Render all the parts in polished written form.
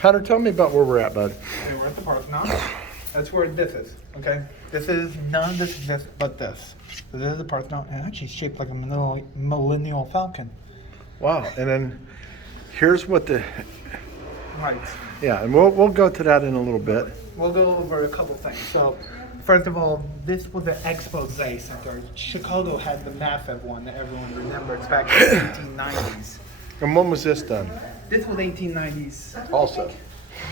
Hunter, tell me about where we're at, bud. Okay, we're at the Parthenon. That's where this is, okay? This is none of this exists but this. So this is the Parthenon, and actually shaped like a millennial falcon. Wow. And then here's what the... Right. Yeah, and we'll go to that in a little bit. We'll go over a couple things. So, first of all, this was the Expose Center. Chicago had the massive one that everyone remembers back in the 1890s. And when was this done? This was 1890s. Also.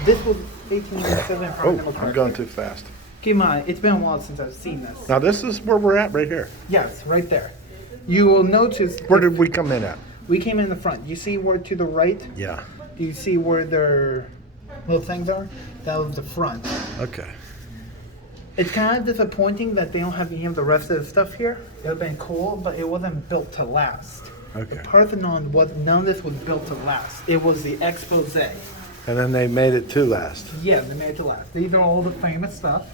This was 1897. Oh, I'm going too fast. Keep in mind, it's been a while since I've seen this. Now this is where we're at right here. Yes, right there. You will notice... Where did we come in at? We came in the front. You see where to the right? Yeah. Do you see where their little things are? That was the front. Okay. It's kind of disappointing that they don't have any of the rest of the stuff here. It would have been cool, but it wasn't built to last. Okay. The Parthenon was, none of this was built to last. It was the expose. And then they made it to last. Yeah, they made it to last. These are all the famous stuff.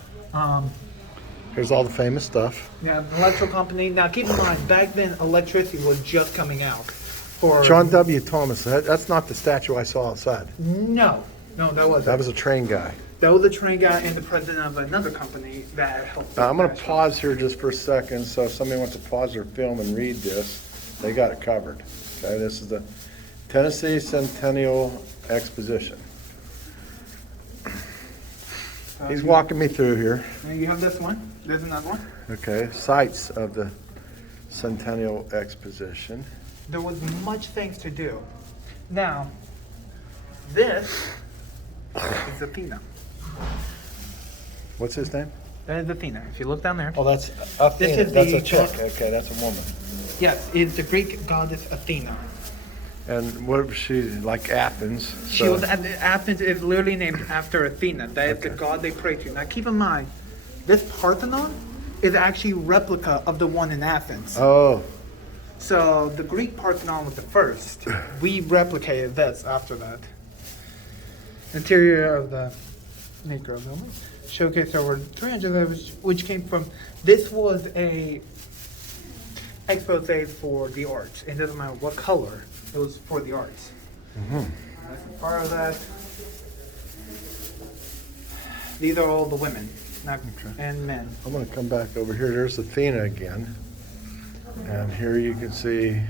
Here's all the famous stuff. Yeah, the electrical company. Now keep in mind, back then electricity was just coming out. For John W. Thomas, that's not the statue I saw outside. No, that wasn't. That was a train guy. That was a train guy and the president of another company that helped. Now, I'm going to pause here just for a second, so if somebody wants to pause their film and read this, they got it covered. Okay, this is the Tennessee Centennial Exposition. He's walking me through here. And you have this one. There's another one. Okay, sites of the Centennial Exposition. There was much things to do. Now, this is Athena. What's his name? That is Athena. If you look down there. Oh, that's Athena. This is That's the- a chick. Okay, that's a woman. Yes, it's the Greek goddess Athena. And what was she, like Athens? She was at Athens is literally named after Athena. That is the Okay. god they pray to. Now keep in mind, this Parthenon is actually a replica of the one in Athens. Oh, So the Greek Parthenon was the first. We replicated this after that. Interior of the Negro building showcased over 300 levels, which came from. This was a expose for the arts. It doesn't matter what color. It was for the arts. That's part of that. These are all the women, not and men. I'm going to come back over here. There's Athena again. And here you can see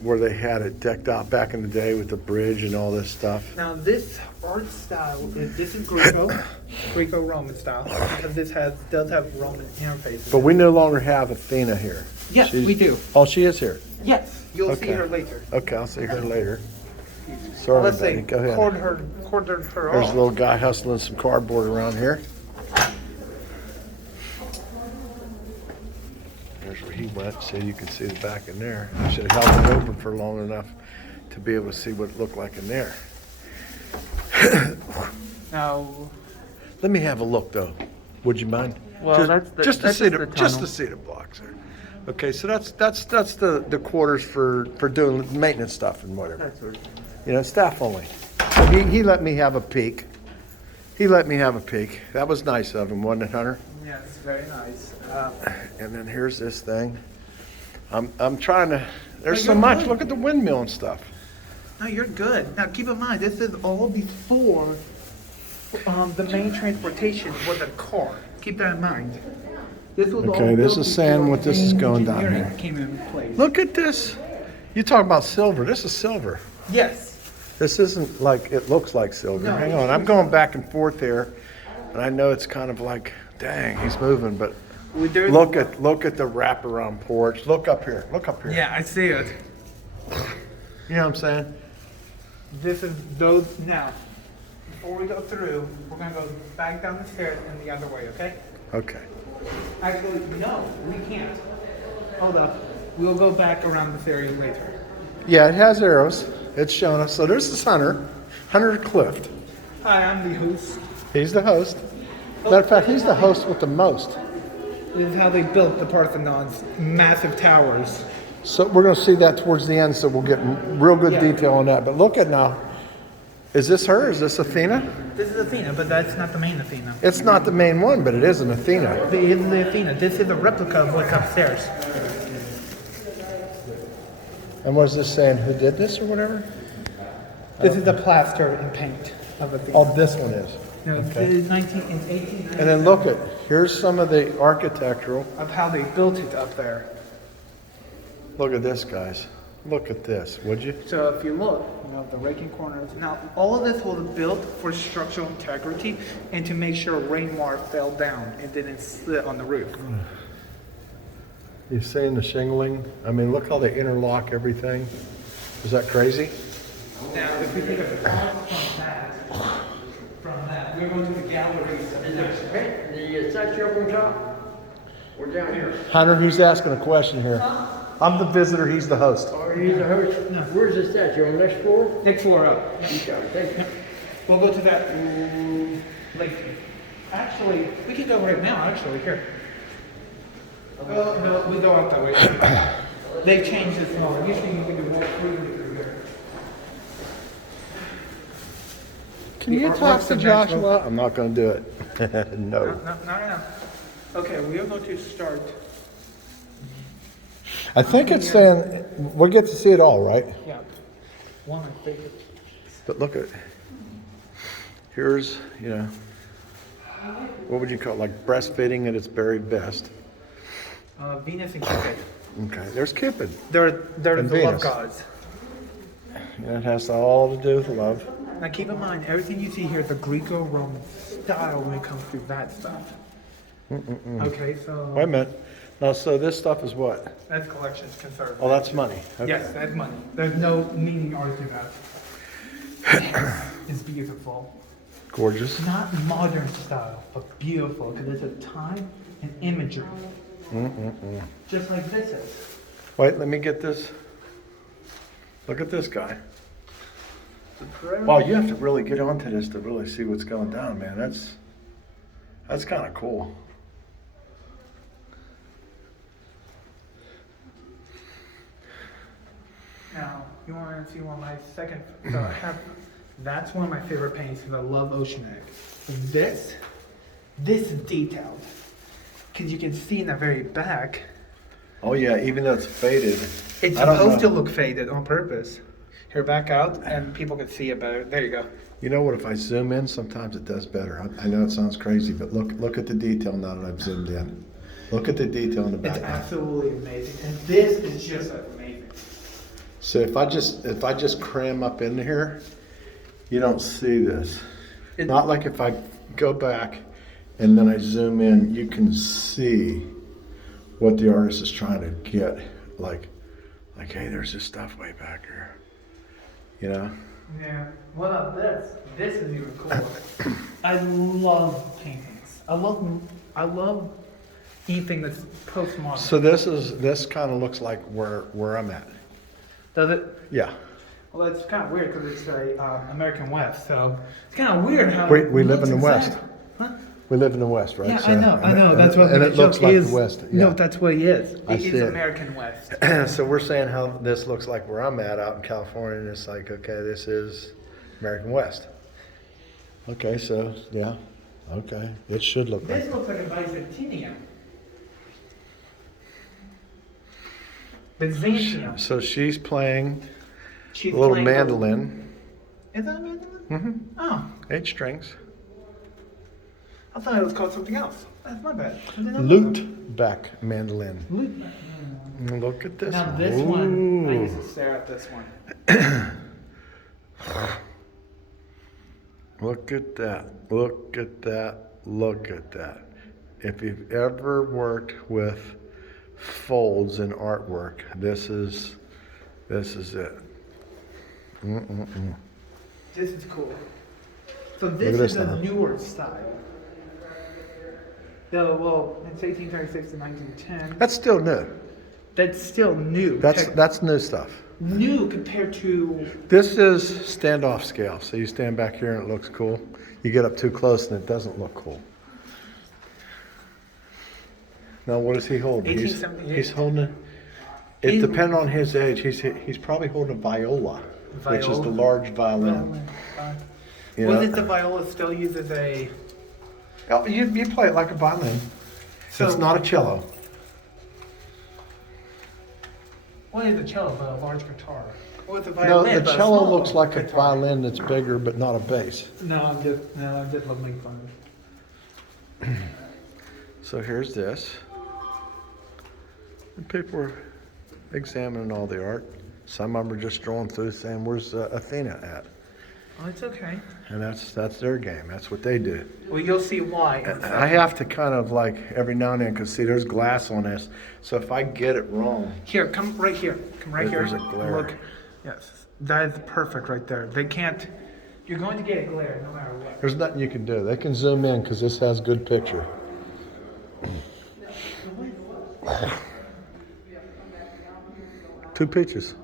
where they had it decked out back in the day with the bridge and all this stuff. Now this art style this is Greco-Roman style because this does have Roman interfaces. But we no longer have Athena here. Yes, we do. Oh, she is here. Yes, you'll see Okay. her later. Okay, I'll see her later. Sorry, Let's buddy. say Go ahead. quartered her There's a off. little guy hustling some cardboard around here. There's where he went, so you can see the back in there. I should have held it open for long enough to be able to see what it looked like in there. Now, Let me have a look, though. Would you mind? Well, just to see the tunnel. blocks there. Okay, so that's the quarters for doing maintenance stuff and whatever. That's right. You know, staff only. He let me have a peek. That was nice of him, wasn't it, Hunter? yes, very nice. And then here's this thing. I'm trying to. There's Oh, so you're much. good. Look at the windmill and stuff. No, you're good. Now keep in mind, this is all before the main transportation was a car. Keep that in mind. This was Okay, all this built is saying before what this is going down engineering here. Came in place. Look at this. You talk about silver. This is silver. Yes. This isn't like it looks like silver. No. Hang on, I'm going back and forth here, and I know it's kind of like, dang, he's moving. But There's- look at the wraparound porch. Look up here. Yeah, I see it. You know what I'm saying? This is those now. Before we go through, we're gonna go back down the stairs and the other way, okay? Okay. Actually, no, we can't. Hold up. We'll go back around this area later. Yeah, it has arrows. It's showing us. So there's this Hunter Clift. Hi, I'm the host. He's the host. Matter of fact, he's the host with the most. This is how they built the Parthenon's massive towers. So we're going to see that towards the end, so we'll get real good Yeah. detail on that. But look at now. Is this her? Is this Athena? This is Athena, but that's not the main Athena. It's not the main one, but it is an Athena. This is the Athena. This is a replica of what's upstairs. And was this saying who did this or whatever? This is the plaster and paint of Athena. Oh, this one is. No, Okay. it's 1890. And then look at, here's some of the architectural. Of how they built it up there. Look at this, guys. Look at this, would you? So if you look, the raking corners. Now, all of this was built for structural integrity and to make sure rainwater fell down and didn't sit on the roof. You seeing the shingling? I mean, look how they interlock everything. Is that crazy? Now, if we take a pause from that, we're going to the galleries. The statue up on top? Or down here? Hunter, who's asking a question here? I'm the visitor, he's the host. Are you the host? No. Where's the statue? On the next floor? Next floor up. Okay, thank you. We'll go to that later. Actually, we can go right now, actually, here. Oh, no, we go out that way. They've changed this now. Usually you can do walk through here. Can The you artworks talk to of Joshua? Nashville. I'm not gonna do it. No. No. Okay, we are going to start. I think it's saying, we get to see it all, right? Yeah. One of my favorites. But look at, here's, what would you call it, like breastfeeding at its very best. Venus and Cupid. Okay, there's Cupid. They're And the love Venus. gods. It has all to do with love. Now keep in mind, everything you see here is the Greco-Roman style when it comes to that stuff. Okay, so Wait a minute. Now, so this stuff is what? that's collections conserved. Oh, that's money. Okay. Yes, that's money. There's no meaning art to that. It's beautiful. Gorgeous. Not modern style, but beautiful because it's a time and imagery. Just like this is. Wait, let me get this. Look at this guy. Wow, you have to really get onto this to really see what's going down, man. That's kind of cool. Now, you want to see one of my second? So I have. That's one of my favorite paintings because I love ocean egg. This is detailed because you can see in the very back. Oh yeah, even though it's faded. It's I don't supposed to know. look faded on purpose. Here, back out, and people can see it better. There you go. You know what? If I zoom in, sometimes it does better. I know it sounds crazy, but look at the detail now that I've zoomed in. Look at the detail in the It's background. absolutely amazing, and this is just amazing. So if I just cram up in here, you don't see this. It- Not like if I go back and then I zoom in, you can see what the artist is trying to get. Like, hey, there's this stuff way back here. You know? Yeah. What about this? This is even cooler. I love paintings. I love anything that's postmodern. So this kind of looks like where I'm at. Does it? Yeah. Well, that's kind of weird because it's a American West, so it's kind of weird how We it live in looks the West. exact- Huh? We live in the West, right? Yeah, So- I know. That's what and the it looks joke like is. the West. No, Yeah. that's what he is. I It see is it. American West. So we're saying how this looks like where I'm at out in California, and it's like, okay, this is American West. Okay, so yeah, okay, it should look like. This looks like a Byzantium. Byzantium. So she's playing She's a little playing mandolin, Is that a mandolin? mm-hmm. Oh, 8 strings, I thought it was called something else. That's my bad. I did not know that. lute back mandolin. Lute. Look at this. Now one. this one, I Ooh. used to stare at this one. Look at that. Look at that. Look at that. If you've ever worked with folds in artwork, this is it. Mm-mm-mm. This is cool. So Look this at this is a now. newer style. Well, it's 1836 to 1910. That's still new. That's still new. That's new stuff. New compared to. This is standoff scale. So you stand back here and it looks cool. You get up too close and it doesn't look cool. Now what is he holding? He's 1878. holding it. It depends on his age. He's probably holding a viola, which is the Viola? large violin. You Was know? it the viola still used as a? Oh, you play it like a violin. So It's not a cello. What is a cello but a large guitar? with a No, violin. the but cello small looks like a guitar. violin that's bigger, but not a bass. No, I just love making fun of it. So here's this. And people are examining all the art. Some of them are just strolling through saying, where's Athena at? Oh, it's okay. And that's their game. That's what they do. Well, you'll see why. in a I second. have to kind of like every now and then, because see, there's glass on this. So if I get it wrong, Here, come right here. Come right here. There's a glare. Look. Yes, that is perfect right there. They can't. You're going to get a glare no matter what. there's nothing you can do. They can zoom in because this has good picture. Two peaches.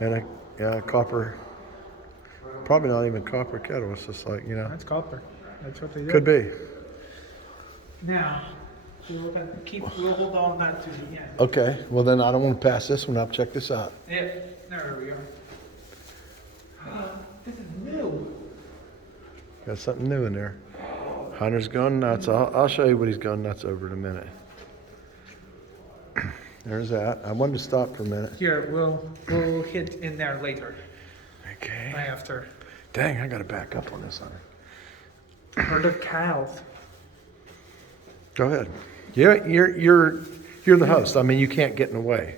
And a copper, probably not even copper kettle. It's just like, That's copper. That's what they do. could be. Now, we'll hold on that to the end. Okay, well then I don't want to pass this one up. Check this out. Yeah, there we go. This is new. Got something new in there. Hunter's gone nuts. I'll show you what he's gone nuts over in a minute. There's that. I wanted to stop for a minute. Here, we'll hit in there later. Okay. After. Dang, I got to back up on this, Hunter. Herd of cows. Go ahead. You're the host. I mean, you can't get in the way.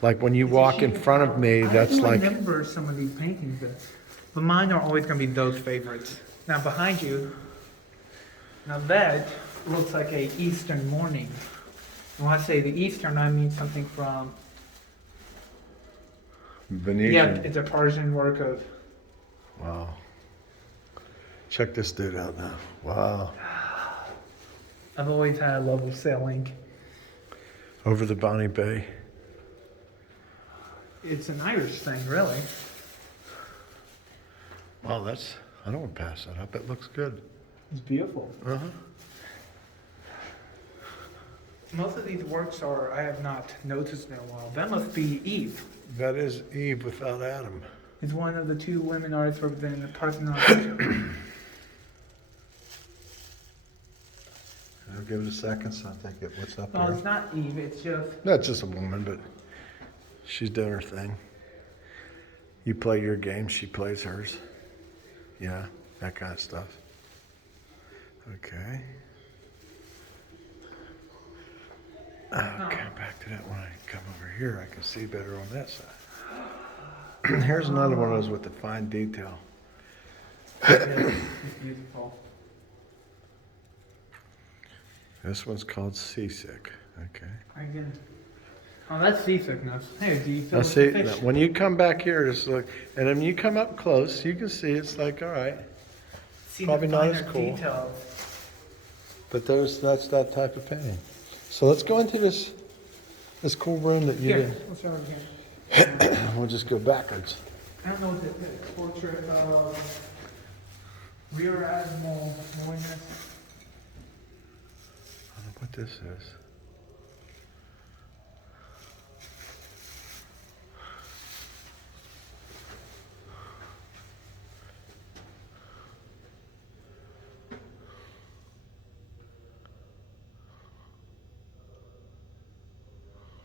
Like when you walk in front of me, that's I like. remember some of these paintings, but mine are always going to be those favorites. Now behind you, now that looks like a Eastern morning. And when I say the Eastern, I mean something from. Venetian. Yeah, it's a Persian work of. Wow. Check this dude out now. Wow. I've always had a love of sailing. Over the Bonnie Bay. It's an Irish thing, really. Wow, I don't want to pass that up. It looks good. It's beautiful. Uh-huh. Most of these works I have not noticed in a while. That must be Eve. That is Eve without Adam. It's one of the two women artists representing the Parthenon. I'll give it a second so I think what's up No, there. it's not Eve. It's just. That's just a woman, but she's doing her thing. You play your game, she plays hers. Yeah, that kind of stuff. Okay. Okay, back to that one. I come over here, I can see better on that side. Here's another one of those with the fine detail. It's beautiful. This one's called Seasick. Okay. Again. Oh, that's seasickness. Hey, do you feel Now see, the fish? when you come back here, just look, and then when you come up close, you can see it's like, all right. See probably the not as finer cool. details. But that's that type of painting. So let's go into this cool room that you Here, did. let's start again. We'll just go backwards. I don't know what this is. Portrait of Rear Admiral Moynihan. I don't know what this is.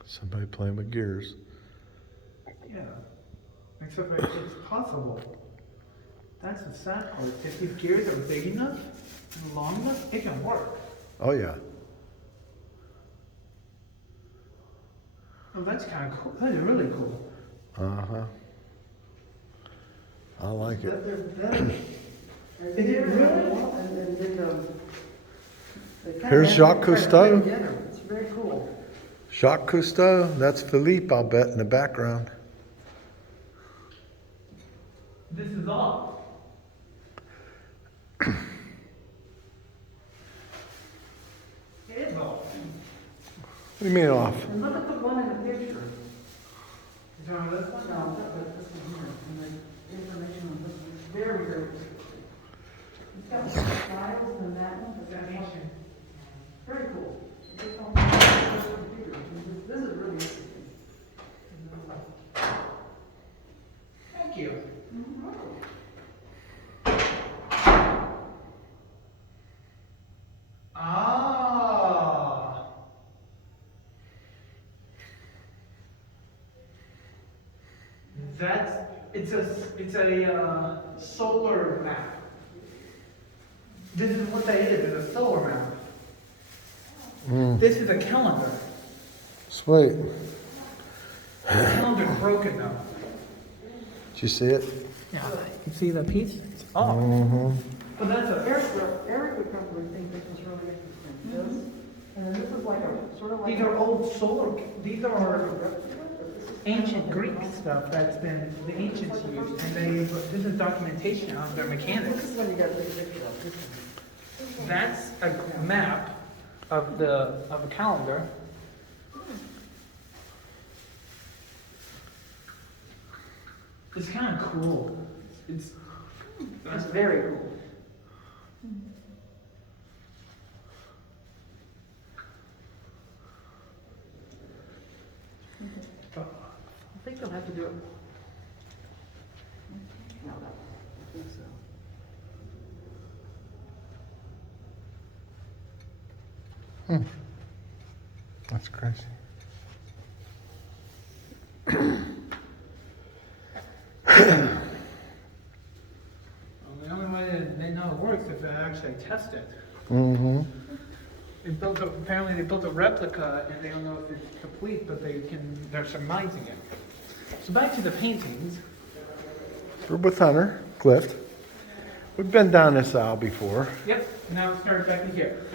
Somebody playing with gears. Yeah. Except for it's possible. That's the sad part. If these gears are big enough and long enough, it can work. Oh yeah. Oh, that's kind of cool. That is really cool. Uh-huh. I like it. Is it really? Here's Jacques Cousteau. It's very cool. Jacques Cousteau. That's Philippe, I'll bet, in the background. This is off. It is off. What do you mean off? And look at the one in the picture. Is it on this one? No, this one here. And the information on this one is very, very good. It's got more styles than that one, but that one, very cool. This one, this is really interesting. Thank you. Ah. it's a solar map. This is what that is. It's a solar map. This is a calendar. Sweet. The calendar's broken though. Did you see it? Yeah. You see the piece? It's off. But that's a Eric would probably think this was really interesting. And this is like a, sort of like. These are old solar. These are ancient Greek stuff that's been the ancients used, and this is documentation of their mechanics. This is when you got a big picture of this. That's a map of a calendar. It's kind of cool. That's very cool. I think they'll have to do it. No, I think so. That's crazy. The only way they know it works is if they actually test it. Apparently they built a replica and they don't know if it's complete, but they're surmising it. So back to the paintings. We're with Hunter, Clift. We've been down this aisle before. Yep, now it starts back in here.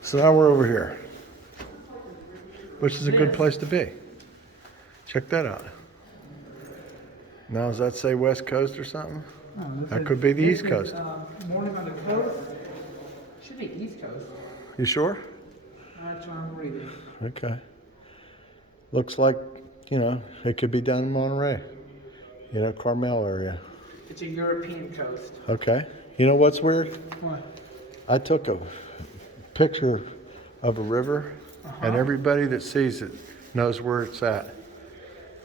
So now we're over here, which is a good place to be. Check that out. Now, does that say West Coast or something? That could be the East Coast. Morning on the coast. Should be East Coast. You sure? That's what I'm reading. Okay. Looks like, it could be down in Monterey. Carmel area. It's a European coast. Okay. You know what's weird? What? I took a picture of a river, and everybody that sees it knows where it's at.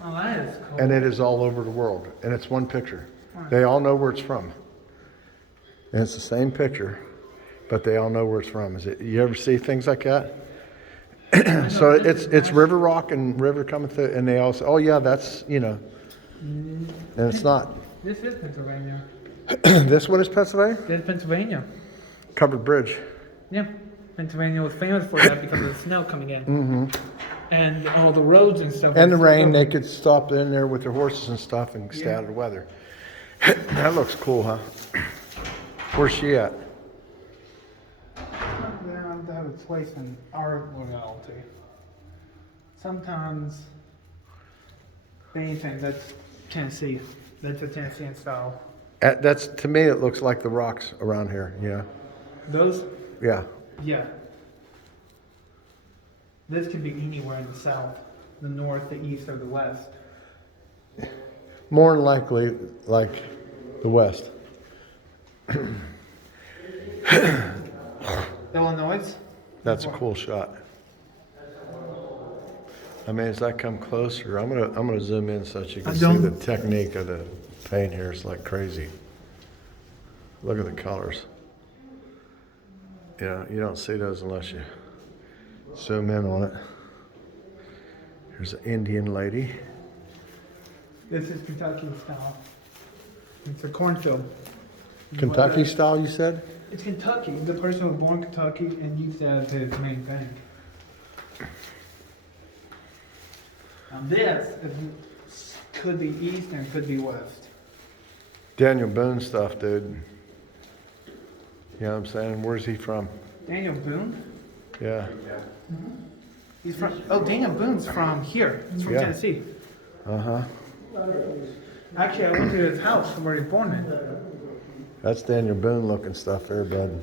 Oh, that is cool. And it is all over the world. And it's one picture. They all know where it's from. And it's the same picture, but they all know where it's from. You ever see things like that? So it's river rock and river coming through, and they all say, oh yeah, that's, and it's not. This is Pennsylvania. This one is Pennsylvania? This is Pennsylvania. Covered bridge. Yeah. Pennsylvania was famous for that because of the snow coming in. And all the roads and stuff. And the rain, they could stop in there with their horses and stuff and stay out of the weather. That looks cool, huh? Where's she at? They have a place in our locality. Sometimes anything that's Tennessee. That's a Tennessean style. That's, to me, it looks like the rocks around here, Those? Yeah. Yeah. This could be anywhere in the south, the north, the east, or the west. More than likely, like the west. Illinois? That's a cool shot. I mean, as that come closer, I'm gonna zoom in so that you can see the technique of the paint here. It's like crazy. Look at the colors. Yeah, you don't see those unless you zoom in on it. Here's an Indian lady. This is Kentucky style. It's a cornfield. Kentucky style, you said? It's Kentucky. The person was born in Kentucky and used that as his main thing. Now this could be east and could be west. Daniel Boone stuff, dude. You know what I'm saying? Where's he from? Daniel Boone? Yeah. He's from, Daniel Boone's from here. He's from Tennessee. Uh-huh. Actually, I went to his house where he was born in. That's Daniel Boone looking stuff there, bud.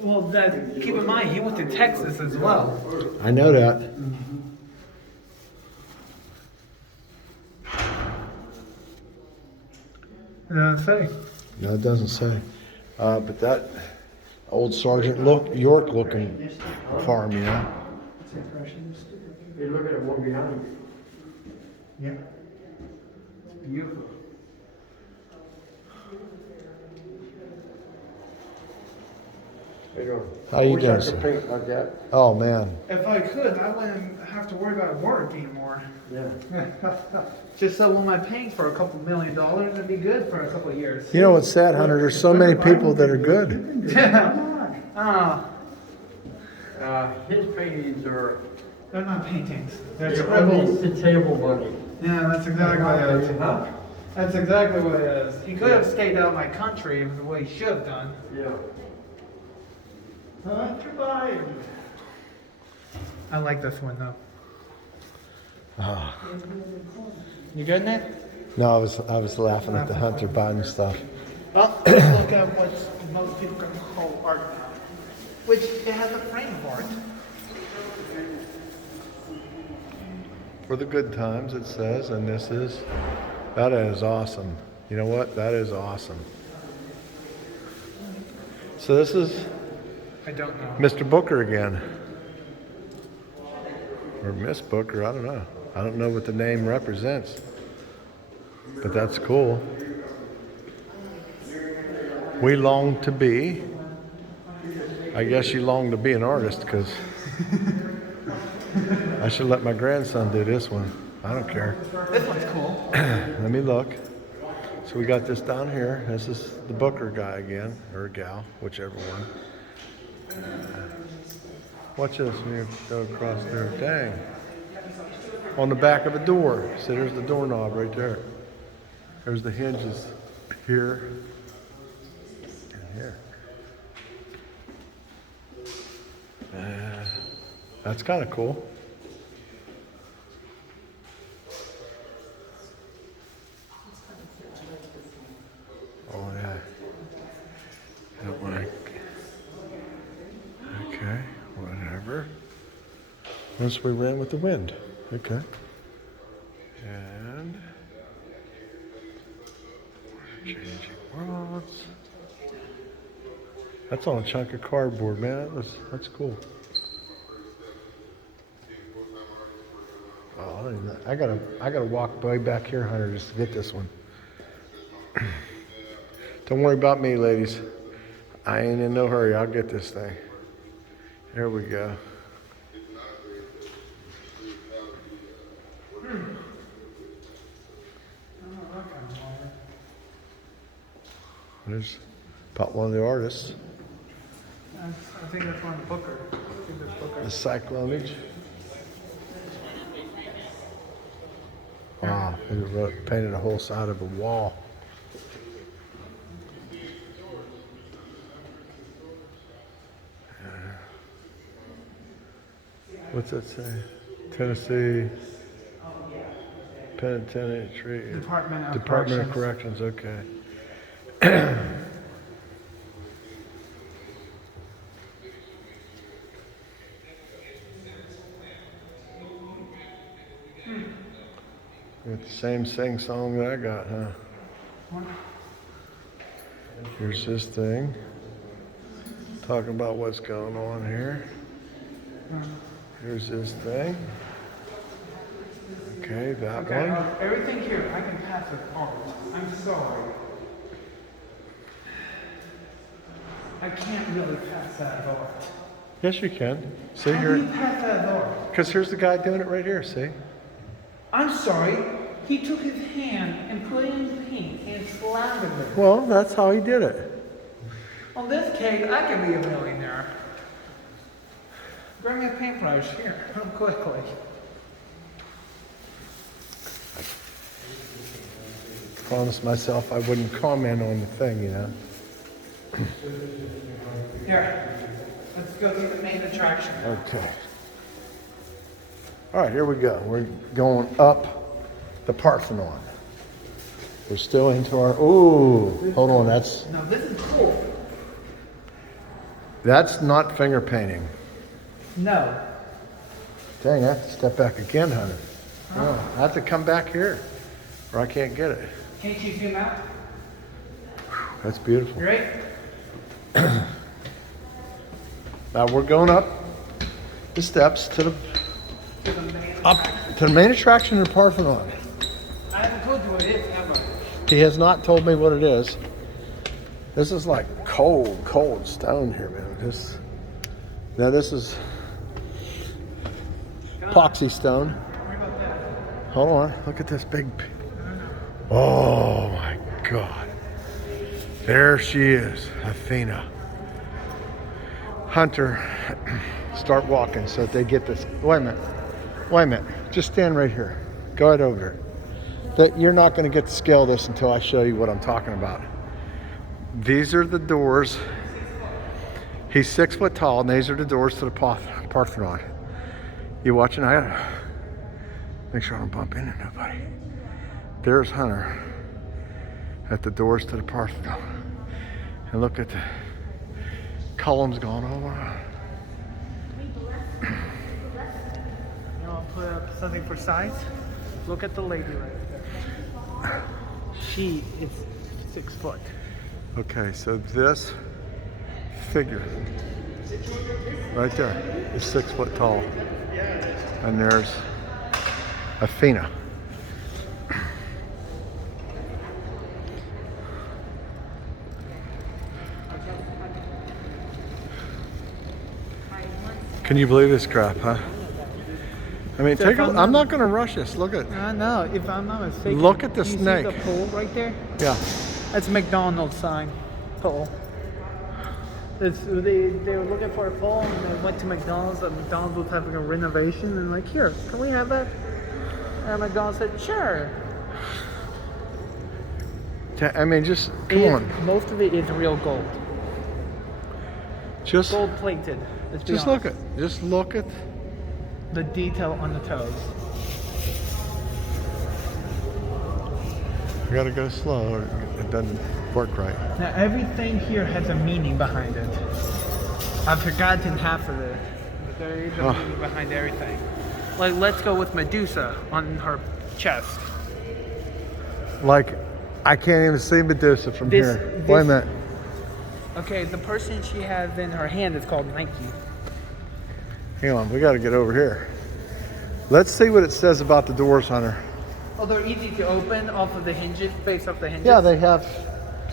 Well, keep in mind, he went to Texas as well. I know that. Say. No, it doesn't say. But that old Sergeant York looking farm, Hey, look at the one behind you. Yeah. It's beautiful. How you doing? How you I wish doing, I sir? could paint like that. Oh, man. If I could, I wouldn't have to worry about work anymore. Yeah. Just sell one of my paints for $2 million, it'd be good for a couple of years. You know what's sad, Hunter? There's so many people that are good. Oh, His paintings are they're not paintings. They're they're scribbles. underneath the table money. Yeah, that's exactly what it is. Huh? That's exactly what it is. He could have stayed out of my country the way he should have done. Yeah. I like this one though. Ah. You good, Nick? No, I was laughing at the Hunter Biden stuff. Well, let's look at what most people can call art now, which it has a frame of art. For the good times, it says, and that is awesome. You know what? That is awesome. So this is I don't know. Mr. Booker again. Or Miss Booker, I don't know. I don't know what the name represents. But that's cool. We long to be. I guess you long to be an artist because I should let my grandson do this one. I don't care. This one's cool. Let me look. So we got this down here. This is the Booker guy again, or gal, whichever one. Watch this when you go across there. Dang. On the back of a door. See, there's the doorknob right there. There's the hinges here and here. That's kind of cool. Oh yeah. Don't like. Okay, whatever. Once we ran with the wind. Okay. And we're changing worlds. That's on a chunk of cardboard, man. That's cool. Oh, I gotta walk way back here, Hunter, just to get this one. Don't worry about me, ladies. I ain't in no hurry. I'll get this thing. There we go. There's about one of the artists. I think that's one of Booker. I think that's Booker. The cyclonage. Wow, he painted a whole side of a wall. What's that say? Tennessee Penitentiary Department of Corrections. Okay. Got the same sing song that I got, huh? Here's this thing. Talking about what's going on here. Here's this thing. Okay, that Okay, one. everything here I can pass as art. I'm sorry. I can't really pass that as art. Yes, you can. See How do you here. pass that as art? Because here's the guy doing it right here, see? I'm sorry. He took his hand and put it in the paint and slathered it. Well, that's how he did it. On this case, I can be a millionaire. Bring me a paintbrush here, come quickly. Promised myself I wouldn't comment on the thing, you know. Here, let's go to the main attraction. Okay. All right, here we go. We're going up the Parthenon. We're still into our, ooh, hold on, that's Now this is cool. not finger painting. No. Dang, I have to step back again, Hunter. Oh, I have to come back here, or I can't get it. Can't you zoom out? That's beautiful. You ready? Now we're going up the steps to the To the main up attraction. to the main attraction of the Parthenon. I haven't told you what it is ever. He has not told me what it is. This is like cold stone here, man. This is epoxy stone. Hold on, look at this big. Oh my God. There she is, Athena. Hunter, start walking so that they get this. Wait a minute. Just stand right here. Go ahead over here. You're not going to get to scale this until I show you what I'm talking about. These are the doors. He's 6 foot tall, and these are the doors to the Parthenon. You watching? I gotta make sure I don't bump into nobody. There's Hunter at the doors to the Parthenon. And look at the columns going all around. You want to put up something for size? Look at the lady right there. She is 6 foot. Okay, so this figure right there is 6 foot tall. And there's Athena. Can you believe this crap, huh? I mean, I'm not going to rush this. Look at. I know. If I'm not mistaken. Look at the you snake. See the pole right there? Yeah. That's a McDonald's sign. Pole. They were looking for a pole and they went to McDonald's. And McDonald's was having a renovation and like, here, can we have that? And McDonald's said, sure. I mean, just come on. Most of it is real gold. Just Gold plated. Just look at the detail on the toes. You gotta go slow or it doesn't work right. Now everything here has a meaning behind it. I've forgotten half of it, but there is a meaning behind everything. Like, let's go with Medusa on her chest. Like, I can't even see Medusa from here. Wait a minute. Okay, the person she has in her hand is called Nike. Hang on, we gotta get over here. Let's see what it says about the doors, Hunter. Oh, they're easy to open off of the hinges, based off the hinges? Yeah, they have.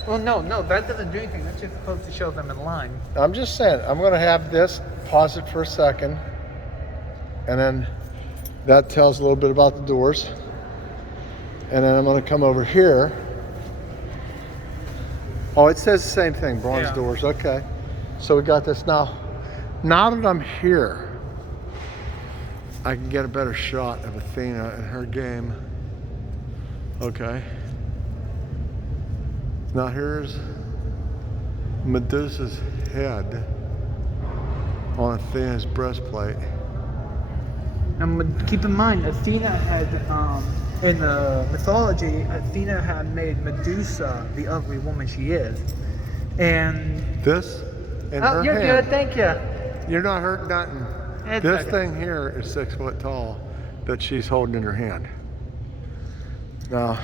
Well, no, that doesn't do anything. That's just supposed to show them in line. I'm just saying, I'm gonna have this, pause it for a second, and then that tells a little bit about the doors. And then I'm gonna come over here. Oh, it says the same thing, bronze doors, okay. So we got this now. Now that I'm here, I can get a better shot of Athena and her game. Okay. Now here's Medusa's head on Athena's breastplate. And keep in mind, Athena had, in the mythology, Athena had made Medusa the ugly woman she is. And... This in her you're hand. good, thank you. You're not hurt nothing. It's This okay. thing here is 6 foot tall that she's holding in her hand. Now,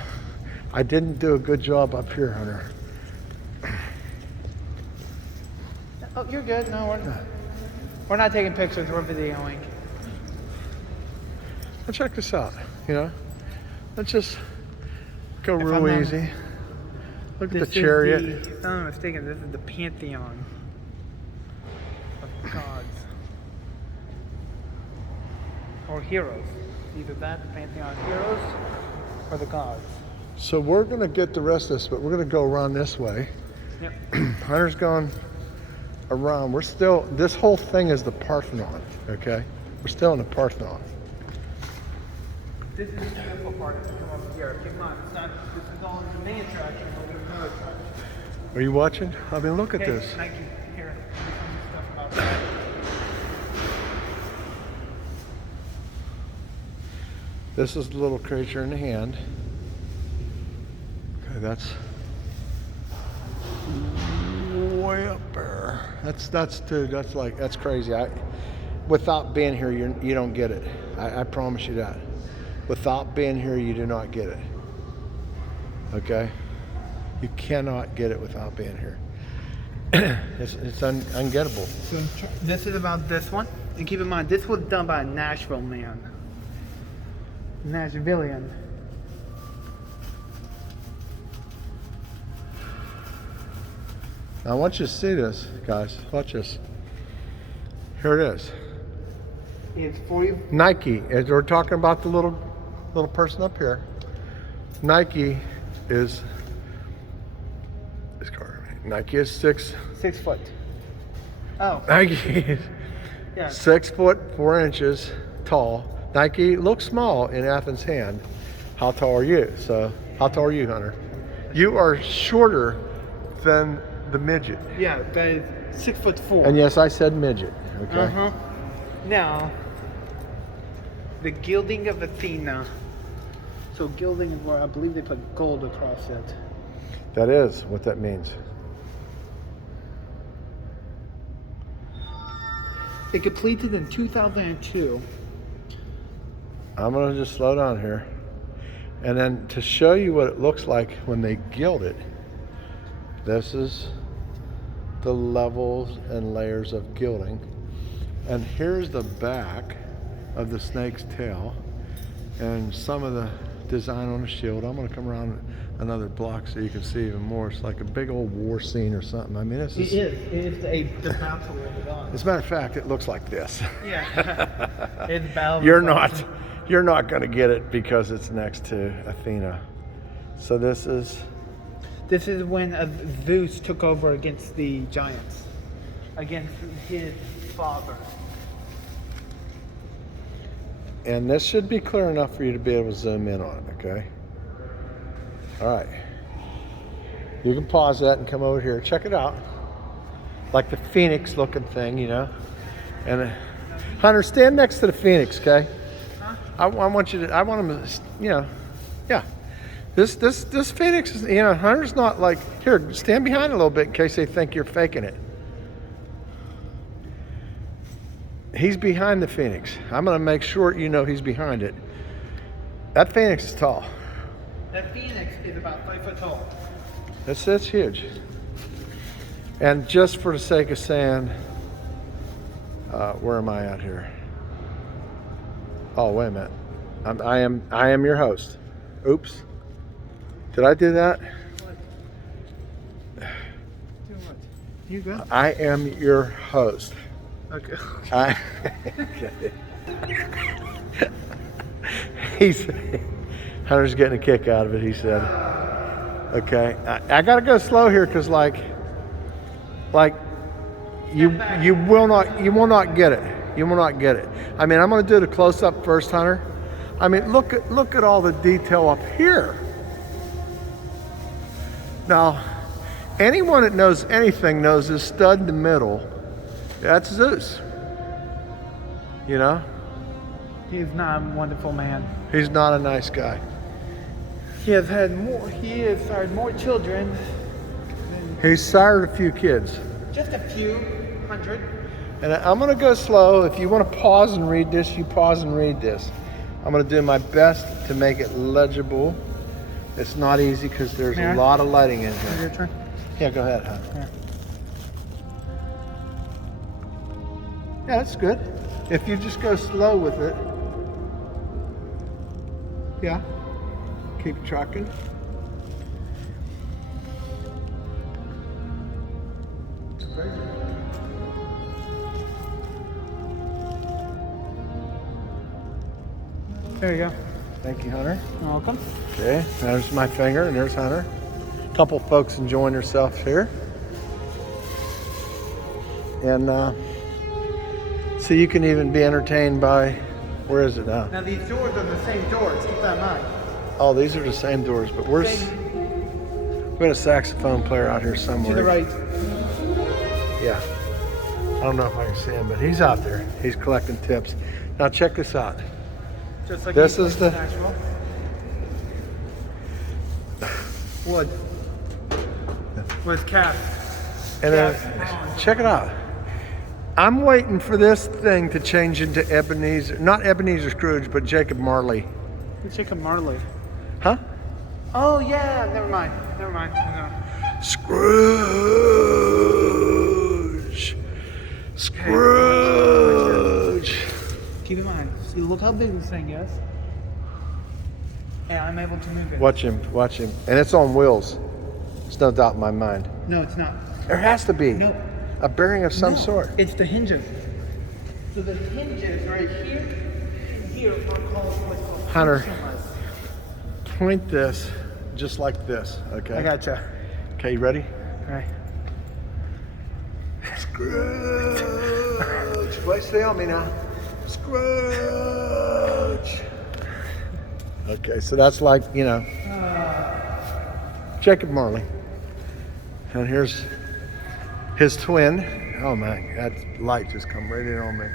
I didn't do a good job up here, Hunter. Oh, you're good. No, we're not taking pictures. We're videoing. Now check this out, you know? Let's just go If real I'm not- easy. Look at This the chariot. if I'm not mistaken, this is the Pantheon of gods. Or heroes. Either that, the Pantheon of heroes, or the gods. So we're gonna get the rest of this, but we're gonna go around this way. Yep. Hunter's going around. We're still, this whole thing is the Parthenon, okay? We're still in the Parthenon. This is the beautiful part to come up here. Keep in mind, it's not, this is all the main attraction, but there's no attraction. Are you watching? I mean, look at Okay, this. Nike, here. Stuff about that. This is the little creature in the hand. Okay, that's way up there. That's crazy. Without being here, you don't get it. I promise you that. Without being here, you do not get it. Okay? You cannot get it without being here. It's ungettable. So this is about this one. And keep in mind, this was done by a Nashville man. Nashvillian. Now I want you to see this, guys. Watch this. Here it is. It's 40. Nike, as we're talking about the little person up here. Nike is Nike is 6 foot. Oh, Nike is yeah. 6 foot 4 inches tall. Nike looks small in Athens' hand. How tall are you? So, how tall are you, Hunter? You are shorter than the midget. Yeah, that is 6'4". And yes, I said midget. Okay. Uh-huh. Now, the Gilding of Athena. So gilding is where I believe they put gold across it. That is what that means. It completed in 2002. I'm gonna just slow down here. And then to show you what it looks like when they gild it, this is the levels and layers of gilding. And here's the back of the snake's tail and some of the design on the shield. I'm gonna come around another block so you can see even more. It's like a big old war scene or something. I mean, this is. It is a battle of the gods. As a matter of fact, it looks like this. Yeah. It's battle. You're not going to get it because it's next to Athena. So this is when Zeus took over against the giants, against his father. and this should be clear enough for you to be able to zoom in on it, okay? All right. You can pause that and come over here. Check it out. Like the phoenix looking thing, you know. And Hunter, stand next to the phoenix, okay? I want you to, I want him to, you know, yeah. This phoenix is, you know, Hunter's not like, here, stand behind a little bit in case they think you're faking it. He's behind the phoenix. I'm gonna make sure you know he's behind it. That phoenix is tall. That phoenix is about 5 foot tall. That's huge. And just for the sake of saying, where am I at here? Oh, wait a minute. I am your host. Oops. Did I do that? Do what? You go. I am your host. Okay. Hunter's getting a kick out of it, he said. Okay. I gotta go slow here because like you will not get it. You will not get it. I mean, I'm gonna do the close up first, Hunter. I mean, look at all the detail up here. Now, anyone that knows anything knows this stud in the middle, that's Zeus. You know? He is not a wonderful man. He's not a nice guy. He has sired more children than He's sired a few kids. just a few hundred. And I'm gonna go slow. If you wanna pause and read this, you pause and read this. I'm gonna do my best to make it legible. It's not easy because there's May I? a lot of lighting in Your here. turn. Yeah, go ahead, huh? Yeah. Yeah, that's good. If you just go slow with it. Yeah. Keep trucking. There you go. Thank you, Hunter. You're welcome. Okay, there's my finger and there's Hunter. A couple folks enjoying themselves here. And so you can even be entertained by, where is it now? Now these doors are the same doors. Keep that in mind. Oh, these are the same doors, but we got a saxophone player out here somewhere. To the right. Yeah. I don't know if I can see him, but he's out there. He's collecting tips. Now check this out. Just like This he is plays the- Nashville. Wood. Was cast. And then, Yes. check it out. I'm waiting for this thing to change into Ebenezer, not Ebenezer Scrooge, but Jacob Marley. It's Jacob Marley. Huh? Oh yeah, never mind. Never mind. No. Scrooge. Scrooge. Keep in mind. See, look how big this thing is. And I'm able to move it. Watch him, watch him. And it's on wheels. There's no doubt in my mind. No, it's not. There has to be. No. A bearing of some No, sort. It's the hinges. So the hinges right here and here are called what's called Hunter. tensionless. Point this just like this, okay? I gotcha. Okay, you ready? All right. Scrooge! Wait, stay on me now. Scrooge! Okay, so that's like, you know, Jacob Marley. And here's his twin. Oh man, that light just come right in on me.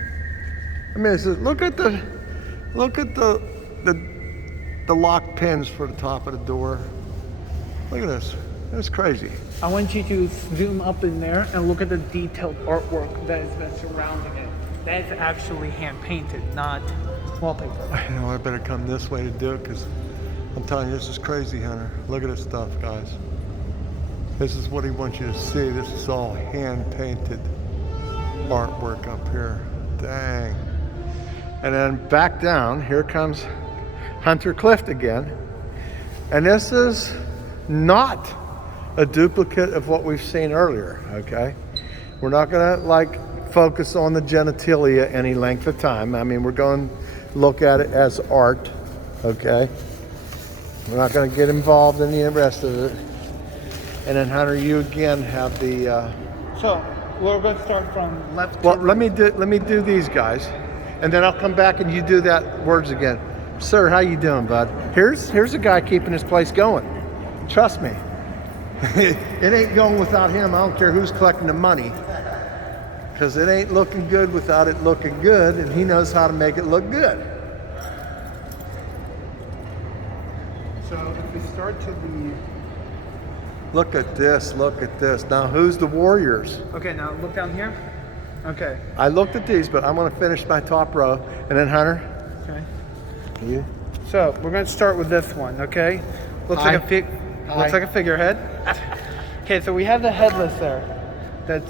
I mean, it's just, look at the lock pins for the top of the door. Look at this. That's crazy. I want you to zoom up in there and look at the detailed artwork that has been surrounding it. That is actually hand painted, not wallpaper. I know I better come this way to do it because I'm telling you, this is crazy, Hunter. Look at this stuff, guys. This is what he wants you to see. This is all hand painted artwork up here. Dang. And then back down, here comes Hunter Clift again. And this is not a duplicate of what we've seen earlier, okay? We're not gonna like focus on the genitalia any length of time. I mean, we're going to look at it as art, okay? We're not gonna get involved in the rest of it. And then Hunter, you again have the, So we're going to start from left well, to let me do these guys, and then I'll come back and you do that words again. Sir, how you doing, bud? Here's a guy keeping his place going. Trust me. It ain't going without him. I don't care who's collecting the money, because it ain't looking good without it looking good, and he knows how to make it look good. So if we start to the... Look at this. Look at this. Now, who's the warriors? Okay, now look down here. Okay. I looked at these, but I'm going to finish my top row, and then Hunter, Okay. you. So we're going to start with this one, okay? Looks Hi. like a Hi. looks like a figurehead. Okay, so we have the headless there. That's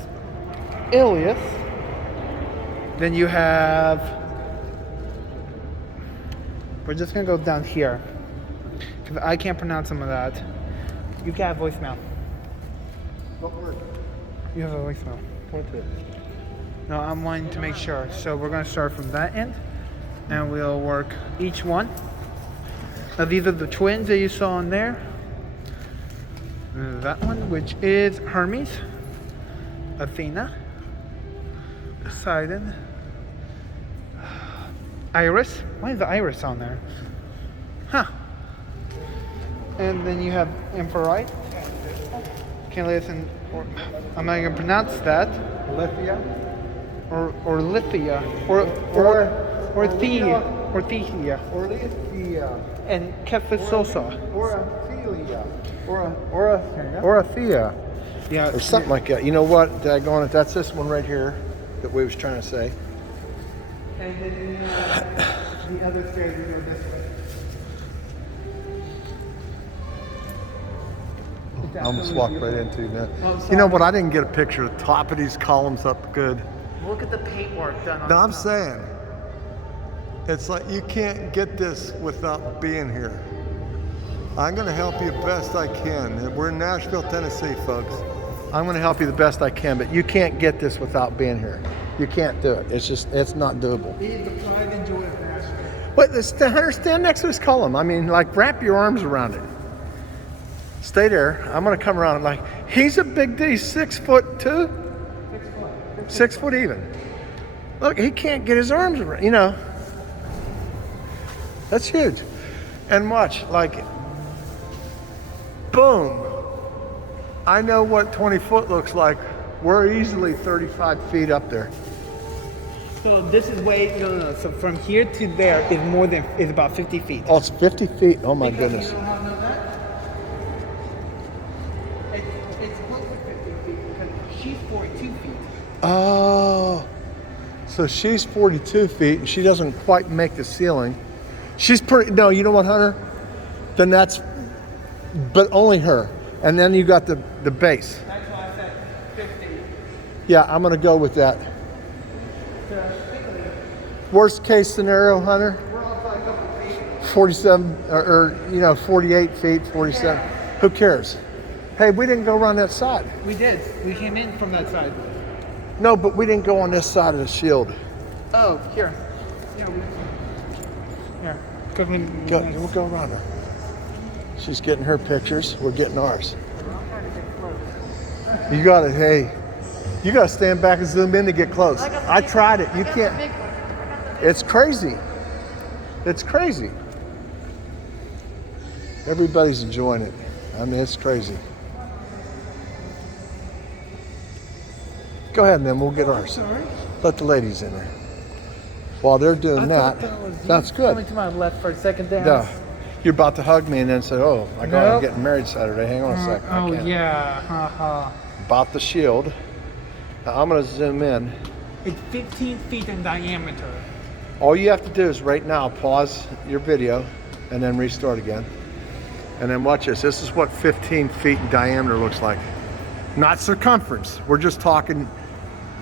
Ilias. Then you have. We're just gonna go down here because I can't pronounce some of that. You can have voicemail. What word? You have a voicemail. Point to it. No, I'm wanting to make sure. So we're gonna start from that end, and we'll work each one. Now these are the twins that you saw in there. That one, which is Hermes, Athena, Poseidon, Iris. Why is the Iris on there? Huh. And then you have Emperorite. Can't listen. I'm not gonna pronounce that. Lithia. Or Lithia. Or Thea. Or Thea. Or Lithia. And Kephisosa. Or Ophelia. Or a Thea. Yeah. Or something like that. You know what? Daggone it. That's this one right here that we was trying to say. And then the other stairs go this way. I almost walked right into that. Oh, I'm You know sorry. what? I didn't get a picture of the top of these columns up good. Look at the paintwork done on No, I'm top. saying, it's like you can't get this without being here. I'm going to help you best I can. We're in Nashville, Tennessee, folks. I'm going to help you the best I can, but you can't get this without being here. You can't do it. It's not doable. Be the pride and joy of Nashville. But Hunter, stand next to this column. I mean, like, wrap your arms around it. Stay there. I'm going to come around. Like, he's a big dude. He's 6'2". 6 foot. 6 foot even. Look, he can't get his arms around, you know. That's huge. And watch, like, boom. I know what 20 foot looks like. We're easily 35 feet up there. So this is way no. So from here to there is about 50 feet. Oh, it's 50 feet. Oh my goodness. You know how I know that? It's close to 50 feet because she's 42 feet. Oh. So she's 42 feet and she doesn't quite make the ceiling. She's pretty, no, you know what, Hunter? Then that's, but only her. And then you got the base. That's why I said 50. Yeah, I'm gonna go with that. Worst case scenario, Hunter? We're off by a couple feet. 47 or 48 feet, 47. Who cares? Hey, Hey, we didn't go around that side. We did. We came in from that side. No, but we didn't go on this side of the shield. Oh, here. Yeah, here. Go, We'll go around her. She's getting her pictures. We're getting ours. You got it. Hey, you got to stand back and zoom in to get close. I tried it. You can't. It's crazy. It's crazy. Everybody's enjoying it. I mean, it's crazy. Go ahead, and then we'll get ours. Let the ladies in there. While they're doing that, that's good. Coming to my left for a second there. Yeah. You're about to hug me and then say, oh, my God, I'm Nope. getting married Saturday. Hang on a second. I Oh, can't. yeah. Haha. About the shield. Now, I'm going to zoom in. It's 15 feet in diameter. All you have to do is right now pause your video and then restart again. And then watch this. This is what 15 feet in diameter looks like. Not circumference. We're just talking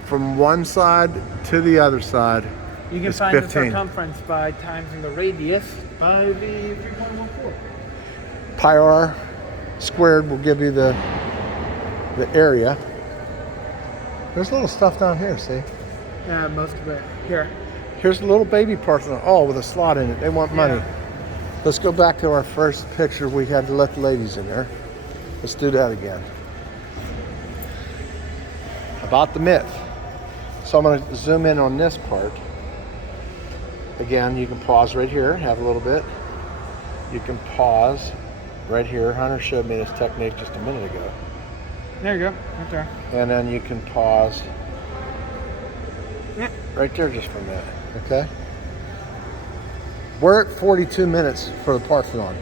from one side to the other side. You can It's find 15. the circumference by timesing the radius by the 3.14. Pi r squared will give you the area. There's little stuff down here, see? Yeah, most of it. Here. Here's a little baby Parthenon. Oh, with a slot in it. They want money. Yeah. Let's go back to our first picture. We had to let the ladies in there. Let's do that again. About the myth. So I'm going to zoom in on this part. Again, you can pause right here, have a little bit. You can pause right here. Hunter showed me this technique just a minute ago. There you go. Right there. And then you can pause Yeah. right there just for a minute, okay? We're at 42 minutes for the Parthenon.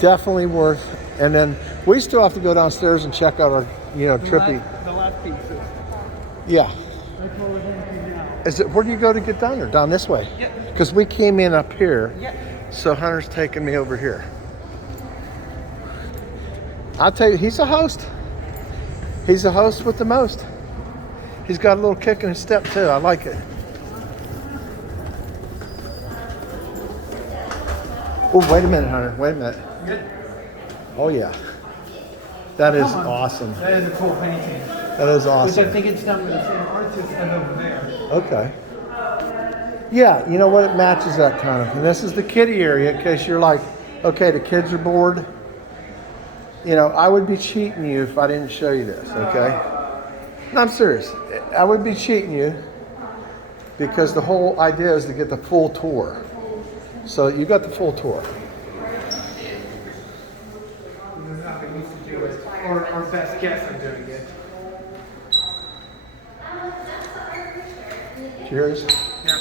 Definitely worth, and then we still have to go downstairs and check out our, trippy. The last pieces. Yeah. That's what we're going to do now. Is it, where do you go to get down there? Down this way? Yeah. Because we came in up here, Yeah. so Hunter's taking me over here. I'll tell you, he's a host. He's a host with the most. He's got a little kick in his step too. I like it. Oh, wait a minute, Hunter. Wait a minute. Good. Oh, yeah. That is Come on. awesome. That is a cool painting. That is Which I awesome. think it's done with the same artist as over there. Okay. Yeah, you know what? It matches that kind of. And this is the kiddie area in case you're like, okay, the kids are bored. I would be cheating you if I didn't show you this, okay? No, I'm serious. I would be cheating you because the whole idea is to get the full tour. So you got the full tour. This is how we used to do it. Or our best guess on doing it. Cheers. Yeah.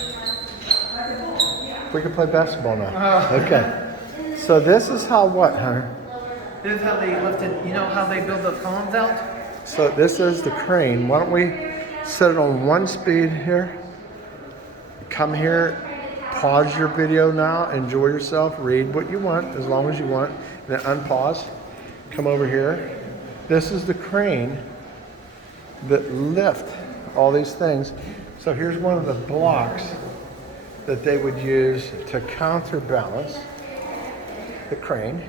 We can play basketball now. Okay. So this is how what, Hunter? This is how they lifted, how they build the columns out? So this is the crane. Why don't we set it on one speed here? Come here, pause your video now, enjoy yourself, read what you want as long as you want, then unpause. Come over here. This is the crane that lift all these things. So here's one of the blocks that they would use to counterbalance the crane.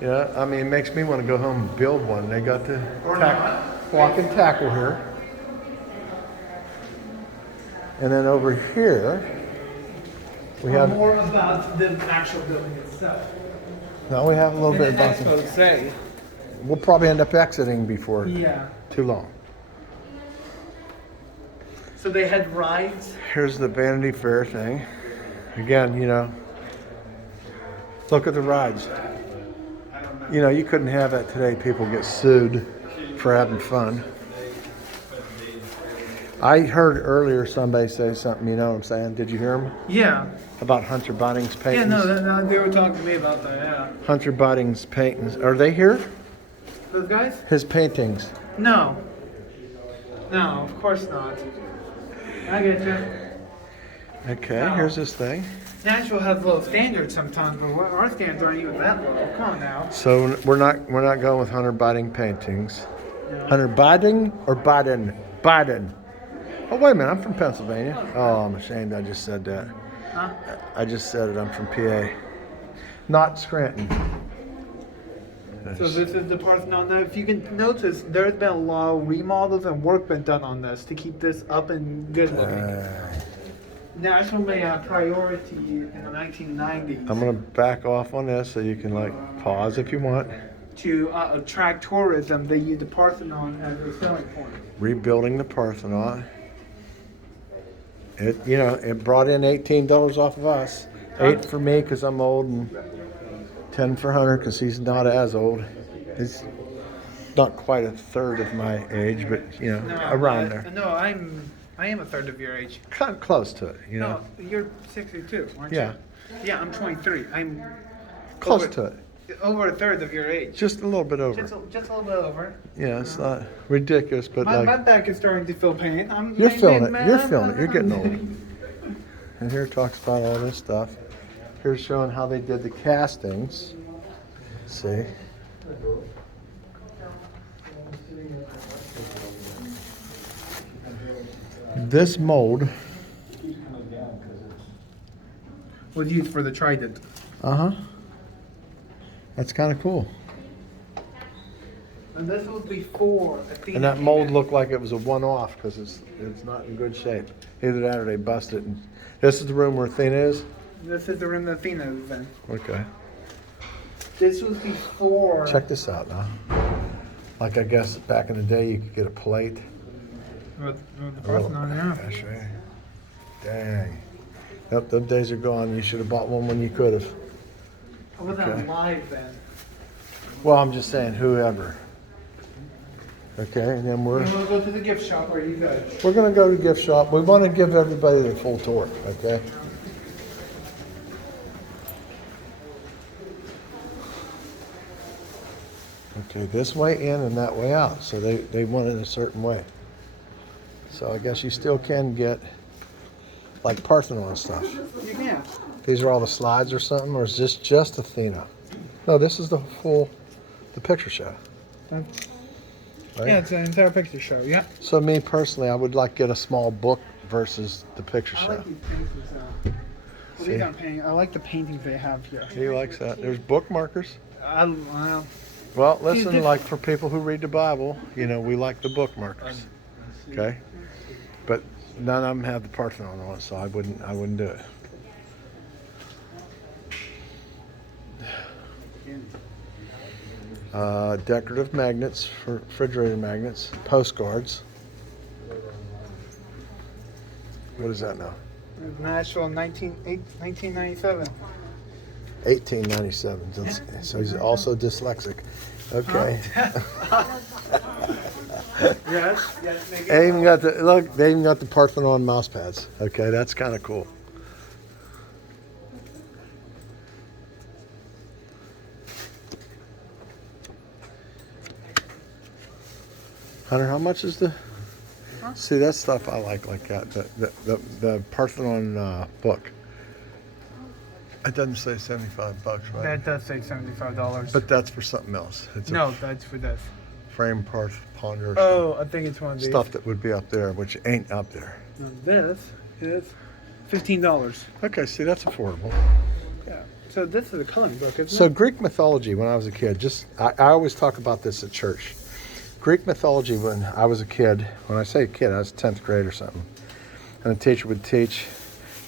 Yeah, I mean, it makes me want to go home and build one. They got the block and tackle here. And then over here, we have, more about the actual building itself. now we have a little bit And about the the, expose. we'll probably end up exiting before Yeah. too long. So they had rides. Here's the Vanity Fair thing. Again, look at the rides. You couldn't have that today. People get sued for having fun. I heard earlier somebody say something, you know what I'm saying? Did you hear him? Yeah. About Hunter Botting's Yeah, paintings? no, they were talking to me about that, yeah. Hunter Botting's paintings. Are they here? Those guys? His paintings. No. No, of course not. I get you. Okay, No. here's this thing. Nashville has low standards sometimes, but our standards aren't even that low. Come on now. So we're not going with Hunter Botting paintings. No. Hunter Botting or Biden? Biden. Oh, wait a minute. I'm from Pennsylvania. Oh, I'm ashamed I just said that. Huh? I just said it. I'm from PA. Not Scranton. So this is the Parthenon. Now, if you can notice, there's been a lot of remodels and work been done on this to keep this up and good looking. Nashville made a priority in the 1990s I'm gonna back off on this so you can like pause if you want. to attract tourism. They used the Parthenon as a selling point. Rebuilding the Parthenon. It, you know, it brought in $18 off of us. 8 for me because I'm old, and 10 for Hunter because he's not as old. He's not quite a third of my age, but you know, around there. No, I am a third of your age. Kind of close to it, you know. No, you're 62, aren't Yeah. you? Yeah, I'm 23. I'm Close over, to it. over a third of your age. Just a little bit over. Just a little bit over. Yeah, it's not ridiculous, but My like back is starting to feel pain. you're feeling it. You're feeling it. You're getting old. And here it talks about all this stuff. Here's showing how they did the castings. See? This mold, Was used for the trident. that's kind of cool. And this was before Athena. And that came mold in. looked like it was a one-off because it's not in good shape. Either that or they busted it. And this is the room where Athena is? This is the room that Athena was in. Okay. This was before. Check this out now. Like I guess back in the day you could get a plate. With the Parthenon, yeah. That's right. Dang. Yep, those days are gone. You should have bought one when you could have. I wasn't Okay. alive then. Well, I'm just saying, whoever. Okay, and then You want to go to the gift shop or you guys? we're gonna go to the gift shop. We want to give everybody the full tour. Okay. Okay, this way in and that way out. So they want it a certain way. So I guess you still can get like Parthenon stuff. You can. These are all the slides or something, or is this just Athena? No, this is the picture show. Right? Yeah, it's an entire picture show, yeah. So me personally, I would like get a small book versus the picture I show. like these paintings. What are you got painting? I like the paintings they have here. He likes that. There's bookmarkers. Well, Well, listen, different. like for people who read the Bible, you know, we like the bookmarkers. Okay? But none of them have the Parthenon on it, so I wouldn't do it. Decorative magnets, for refrigerator magnets, postcards. What is that now? Nashville 1997. 1897. So he's also dyslexic. Okay. Yes, yes, maybe. They even got the look. They even got the Parthenon mouse pads. Okay, that's kind of cool. Hunter, how much is the? See, that stuff I like that. The Parthenon book. It doesn't say $75, right? That does say $75. But that's for something else. It's a No, that's for this. frame ponder. Oh, I think it's one of these. Stuff that would be up there, which ain't up there. Now this is $15. Okay, see, that's affordable. Yeah. So this is a coloring book, isn't So it? Greek mythology, when I was a kid, I always talk about this at church. Greek mythology, when I was a kid, when I say a kid, I was 10th grade or something, and the teacher would teach,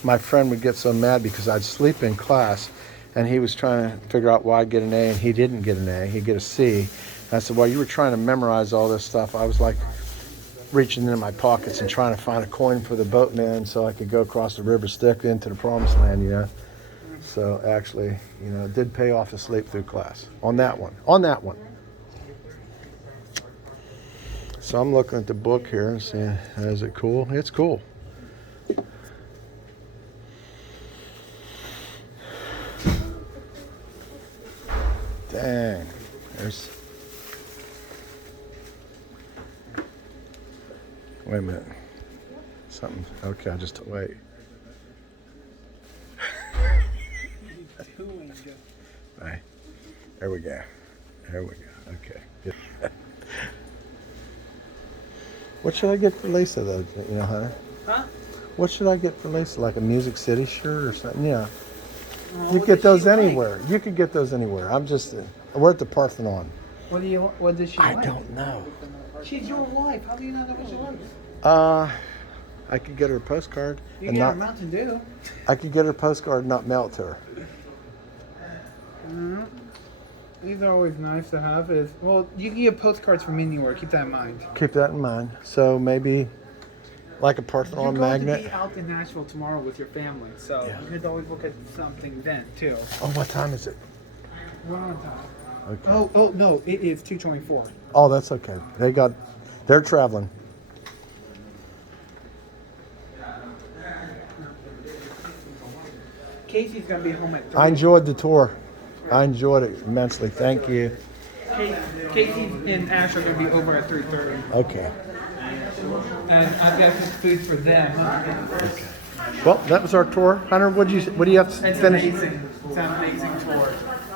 my friend would get so mad because I'd sleep in class, and he was trying to figure out why I'd get an A, and he didn't get an A, he'd get a C. And I said, well, you were trying to memorize all this stuff. I was like reaching into my pockets and trying to find a coin for the boatman so I could go across the river Styx into the promised land, you know. So actually, you know, it did pay off to sleep through class on that one. So I'm looking at the book here and seeing, is it cool? It's cool. Dang, there's. Wait a minute. Something. Okay, I just wait. Right. There we go. Okay. What should I get for Lisa though? You know, Hunter? Huh? What should I get for Lisa? Like a Music City shirt or something? Yeah. You What get does those she like? anywhere. You could get those anywhere. I'm just. We're at the Parthenon. What does she I like? don't know. She's your wife. How do you not know what she likes? I could get her a postcard You and can get her not. Mountain Dew. I could get her a postcard and not mail it to her. These are always nice to have. Well, you can get postcards from anywhere. Keep that in mind. Keep that in mind. So maybe like a You're Parthenon going to magnet. be out in Nashville tomorrow with your family, so Yeah. you could always look at something then too. Oh, what time is it? We're on time. Okay. Oh no, it is 2:24. Oh, that's okay. They're traveling. Casey's gonna be home at 3. I enjoyed the tour. I enjoyed it immensely. Thank you. Casey and Ash are gonna be over at 3:30, Okay. and I've got some food for them. Well, that was our tour. Hunter, what do you have to It's finish? amazing. It's an amazing tour.